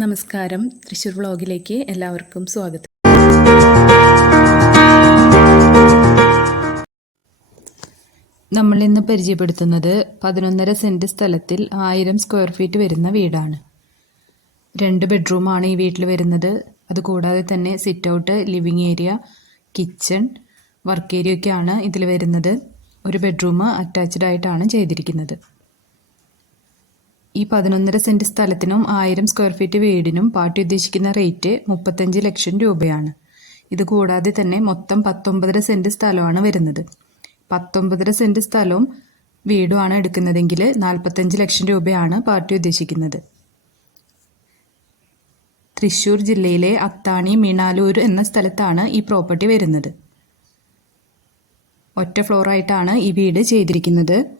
നമസ്കാരം. തൃശ്ശൂർ വ്ളോഗിലേക്ക് എല്ലാവർക്കും സ്വാഗതം. നമ്മൾ ഇന്ന് പരിചയപ്പെടുത്തുന്നത് പതിനൊന്നര സെന്റ് സ്ഥലത്തിൽ ആയിരം സ്ക്വയർ ഫീറ്റ് വരുന്ന വീടാണ്. രണ്ട് ബെഡ്റൂമാണ് ഈ വീട്ടിൽ വരുന്നത്. അതുകൂടാതെ തന്നെ sit out living area kitchen work area ഒക്കെയാണ് ഇതിൽ വരുന്നത്. ഒരു ബെഡ്റൂം അറ്റാച്ച്ഡ് ആയിട്ടാണ് ചെയ്തിരിക്കുന്നത്. ഈ പതിനൊന്നര സെന്റ് സ്ഥലത്തിനും ആയിരം സ്ക്വയർ ഫീറ്റ് വീടിനും പാട്ടി ഉദ്ദേശിക്കുന്ന റേറ്റ് മുപ്പത്തഞ്ച് ലക്ഷം രൂപയാണ്. ഇത് കൂടാതെ തന്നെ മൊത്തം പത്തൊമ്പതര സെന്റ് സ്ഥലമാണ് വരുന്നത്. പത്തൊമ്പതര സെന്റ് സ്ഥലവും വീടുമാണ് എടുക്കുന്നതെങ്കിൽ നാൽപ്പത്തഞ്ച് ലക്ഷം രൂപയാണ് പാർട്ടി ഉദ്ദേശിക്കുന്നത്. തൃശ്ശൂർ ജില്ലയിലെ അത്താണി മീണാലൂർ എന്ന സ്ഥലത്താണ് ഈ പ്രോപ്പർട്ടി വരുന്നത്. ഒറ്റ ഫ്ലോറായിട്ടാണ് ഈ വീട് ചെയ്തിരിക്കുന്നത്.